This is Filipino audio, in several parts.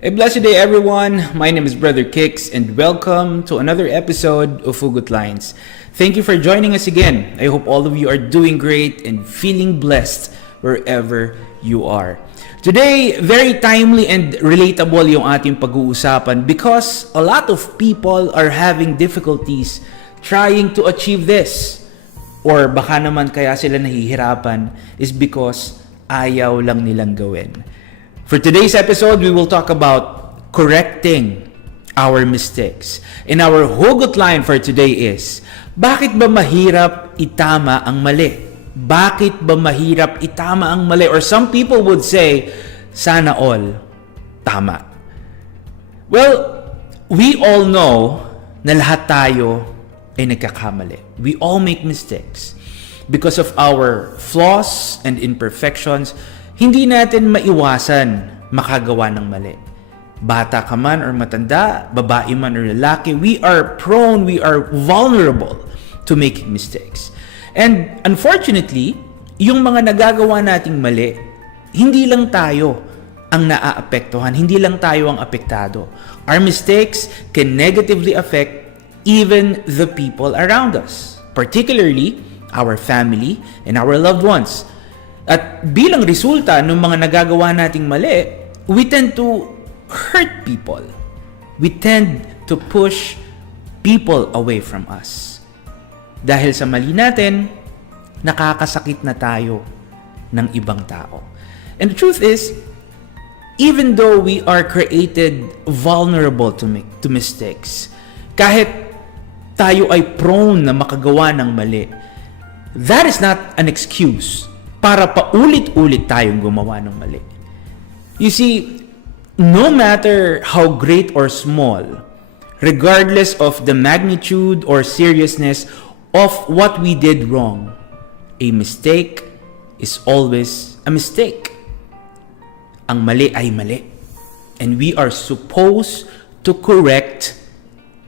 A blessed day, everyone. My name is Brother Kix, and welcome to another episode of HUGOT Lines. Thank you for joining us again. I hope all of you are doing great and feeling blessed wherever you are. Today, very timely and relatable yung ating pag-uusapan because a lot of people are having difficulties trying to achieve this. Or baka naman kaya sila nahihirapan is because ayaw lang nilang gawin. For today's episode, we will talk about correcting our mistakes. And our hugot line for today is, bakit ba mahirap itama ang mali? Bakit ba mahirap itama ang mali? Or some people would say, sana all tama. Well, we all know na lahat tayo ay nagkakamali. We all make mistakes. Because of our flaws and imperfections, hindi natin maiwasan makagawa ng mali. Bata ka man or matanda, babae man or lalaki, we are prone, we are vulnerable to making mistakes. And unfortunately, yung mga nagagawa nating mali, hindi lang tayo ang naaapektuhan, hindi lang tayo ang apektado. Our mistakes can negatively affect even the people around us, particularly our family and our loved ones. At bilang resulta ng mga nagagawa nating mali, we tend to hurt people. We tend to push people away from us. Dahil sa mali natin, nakakasakit na tayo ng ibang tao. And the truth is, even though we are created vulnerable to mistakes, kahit tayo ay prone na makagawa ng mali, that is not an excuse para paulit-ulit tayong gumawa ng mali. You see, no matter how great or small, regardless of the magnitude or seriousness of what we did wrong, a mistake is always a mistake. Ang mali ay mali. And we are supposed to correct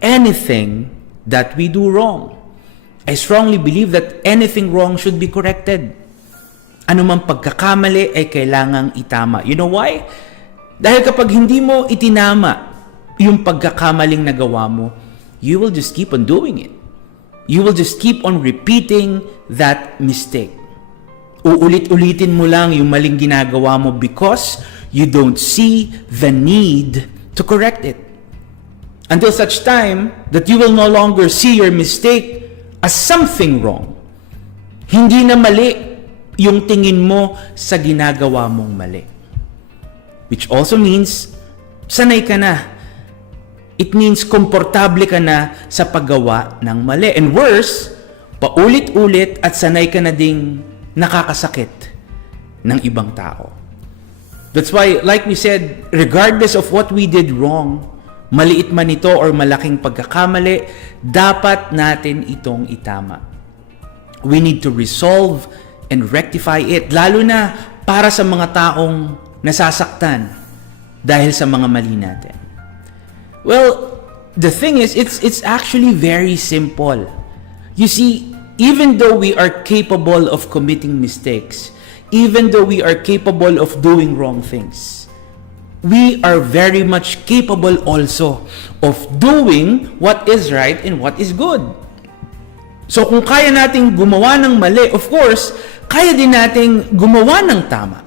anything that we do wrong. I strongly believe that anything wrong should be corrected. Anumang pagkakamali ay kailangang itama. You know why? Dahil kapag hindi mo itinama yung pagkakamaling nagawa mo, you will just keep on doing it. You will just keep on repeating that mistake. Uulit-ulitin mo lang yung maling ginagawa mo because you don't see the need to correct it. Until such time that you will no longer see your mistake as something wrong. Hindi na mali yung tingin mo sa ginagawa mong mali. Which also means, sanay ka na. It means komportable ka na sa paggawa ng mali. And worse, paulit-ulit at sanay ka na ding nakakasakit ng ibang tao. That's why, like we said, regardless of what we did wrong, maliit man ito or malaking pagkakamali, dapat natin itong itama. We need to resolve and rectify it, lalo na para sa mga taong nasasaktan dahil sa mga mali natin. Well, the thing is, it's actually very simple. You see, even though we are capable of committing mistakes, even though we are capable of doing wrong things, we are very much capable also of doing what is right and what is good. So kung kaya nating gumawa ng mali, of course, kaya din nating gumawa ng tama.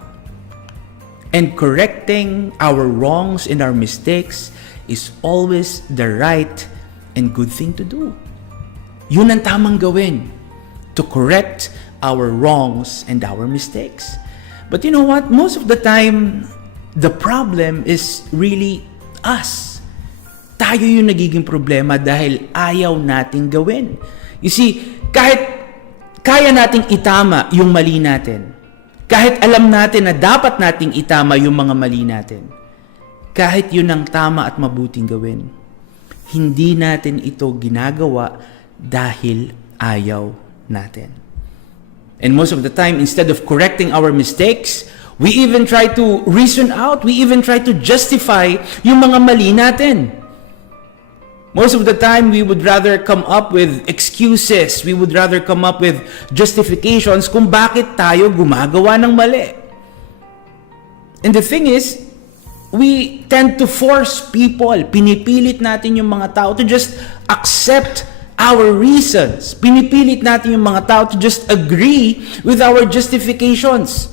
And correcting our wrongs and our mistakes is always the right and good thing to do. Yun ang tamang gawin, to correct our wrongs and our mistakes. But you know what? Most of the time, the problem is really us. Tayo yung nagiging problema dahil ayaw nating gawin. You see, kahit kaya nating itama yung mali natin, kahit alam natin na dapat nating itama yung mga mali natin, kahit yun ang tama at mabuting gawin, hindi natin ito ginagawa dahil ayaw natin. And most of the time, instead of correcting our mistakes, we even try to reason out, we even try to justify yung mga mali natin. Most of the time, we would rather come up with excuses. We would rather come up with justifications kung bakit tayo gumagawa ng mali. And the thing is, we tend to force people. Pinipilit natin yung mga tao to just accept our reasons. Pinipilit natin yung mga tao to just agree with our justifications.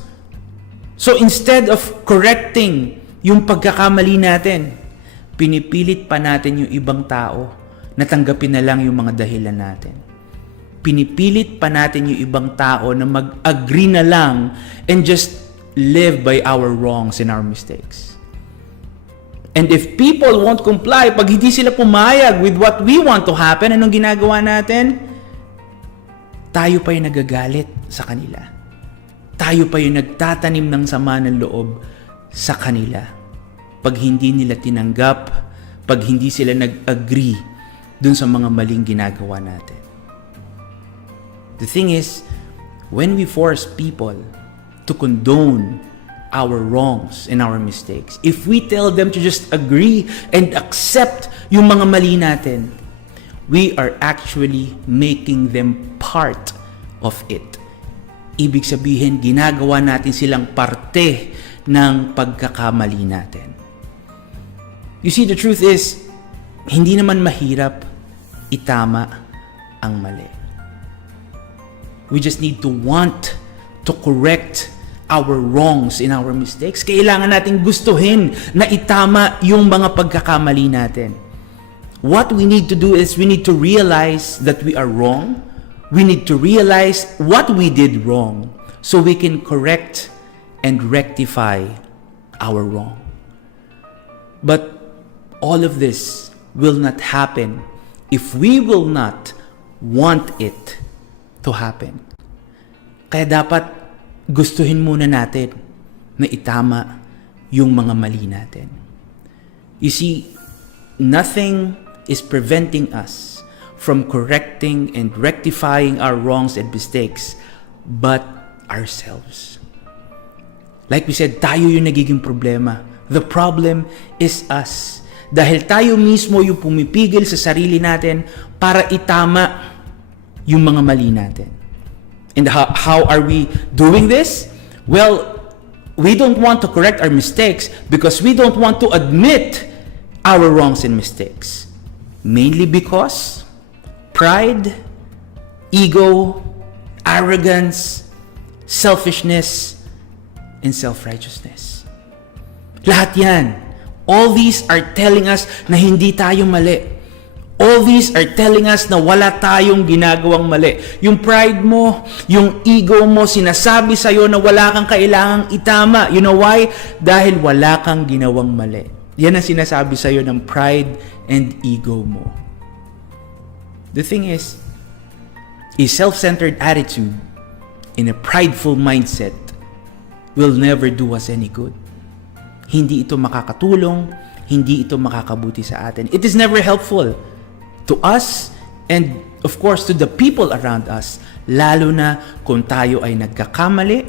So instead of correcting yung pagkakamali natin, pinipilit pa natin yung ibang tao na tanggapin na lang yung mga dahilan natin. Pinipilit pa natin yung ibang tao na mag-agree na lang and just live by our wrongs and our mistakes. And if people won't comply, pag hindi sila pumayag with what we want to happen, anong ginagawa natin? Tayo pa yung nagagalit sa kanila. Tayo pa yung nagtatanim ng sama ng loob sa kanila. Pag hindi nila tinanggap, pag hindi sila nag-agree dun sa mga maling ginagawa natin. The thing is, when we force people to condone our wrongs and our mistakes, if we tell them to just agree and accept yung mga mali natin, we are actually making them part of it. Ibig sabihin, ginagawa natin silang parte ng pagkakamali natin. You see, the truth is, hindi naman mahirap itama ang mali. We just need to want to correct our wrongs and our mistakes. Kailangan nating gustuhin na itama yung mga pagkakamali natin. What we need to do is we need to realize that we are wrong. We need to realize what we did wrong so we can correct and rectify our wrong. But all of this will not happen if we will not want it to happen. Kaya dapat gustuhin muna natin na itama yung mga mali natin. You see, nothing is preventing us from correcting and rectifying our wrongs and mistakes but ourselves. Like we said, tayo yung nagiging problema. The problem is us. Dahil tayo mismo yung pumipigil sa sarili natin para itama yung mga mali natin. And how are we doing this? Well, we don't want to correct our mistakes because we don't want to admit our wrongs and mistakes. Mainly because pride, ego, arrogance, selfishness, and self-righteousness. Lahat yan. All these are telling us na hindi tayo mali. All these are telling us na wala tayong ginagawang mali. Yung pride mo, yung ego mo, sinasabi sa'yo na wala kang kailangang itama. You know why? Dahil wala kang ginawang mali. Yan ang sinasabi sa'yo ng pride and ego mo. The thing is, a self-centered attitude in a prideful mindset will never do us any good. Hindi ito makakatulong, hindi ito makakabuti sa atin. It is never helpful to us and of course to the people around us, lalo na kung tayo ay nagkakamali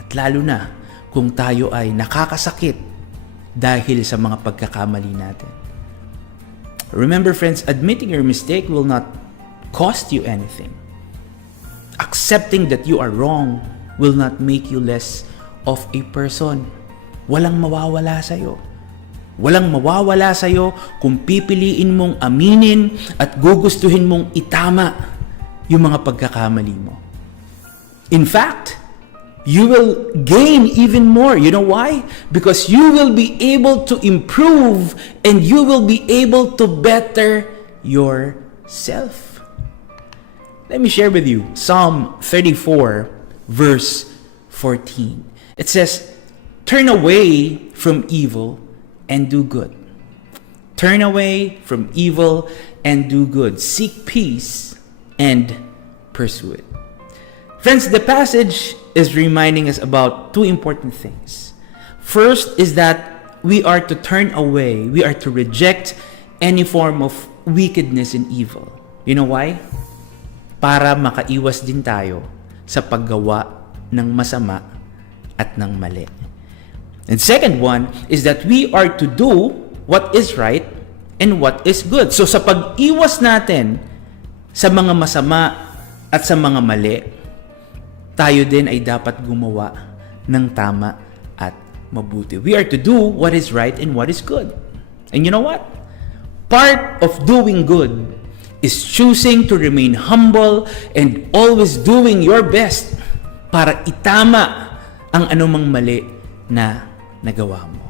at lalo na kung tayo ay nakakasakit dahil sa mga pagkakamali natin. Remember friends, admitting your mistake will not cost you anything. Accepting that you are wrong will not make you less of a person. Walang mawawala sa'yo. Walang mawawala sa'yo kung pipiliin mong aminin at gugustuhin mong itama yung mga pagkakamali mo. In fact, you will gain even more. You know why? Because you will be able to improve and you will be able to better yourself. Let me share with you Psalm 34 verse 14. It says, "Turn away from evil and do good. Turn away from evil and do good. Seek peace and pursue it." Friends, the passage is reminding us about two important things. First is that we are to turn away, we are to reject any form of wickedness and evil. You know why? Para makaiwas din tayo sa paggawa ng masama at ng mali. And second one is that we are to do what is right and what is good. So sa pag-iwas natin sa mga masama at sa mga mali, tayo din ay dapat gumawa ng tama at mabuti. We are to do what is right and what is good. And you know what? Part of doing good is choosing to remain humble and always doing your best para itama ang anumang mali na nagawa mo.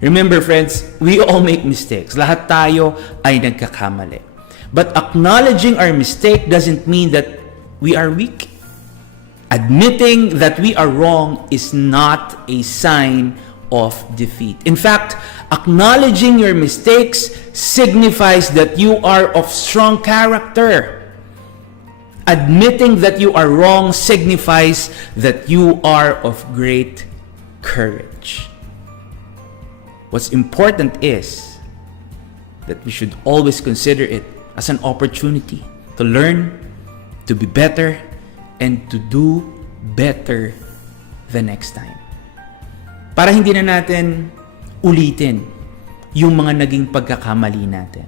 Remember friends, we all make mistakes. Lahat tayo ay nagkakamali. But acknowledging our mistake doesn't mean that we are weak. Admitting that we are wrong is not a sign of defeat. In fact, acknowledging your mistakes signifies that you are of strong character. Admitting that you are wrong signifies that you are of great courage. What's important is that we should always consider it as an opportunity to learn, to be better, and to do better the next time. Para hindi na natin ulitin yung mga naging pagkakamali natin.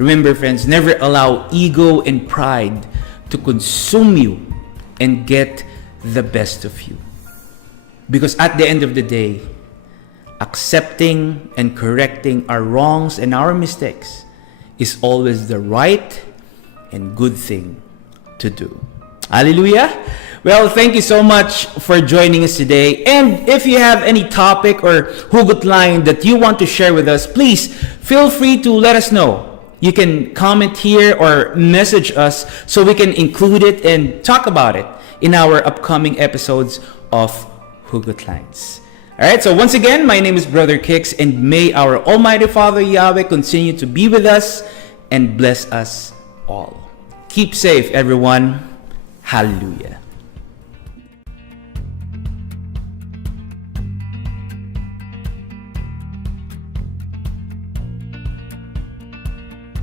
Remember friends, never allow ego and pride to consume you and get the best of you. Because at the end of the day, accepting and correcting our wrongs and our mistakes is always the right and good thing to do. Hallelujah! Well, thank you so much for joining us today. And if you have any topic or hugot line that you want to share with us, please feel free to let us know. You can comment here or message us so we can include it and talk about it in our upcoming episodes of Hugot Lines. Alright, so once again, my name is Brother Kicks, and may our Almighty Father Yahweh continue to be with us and bless us all. Keep safe, everyone. Hallelujah.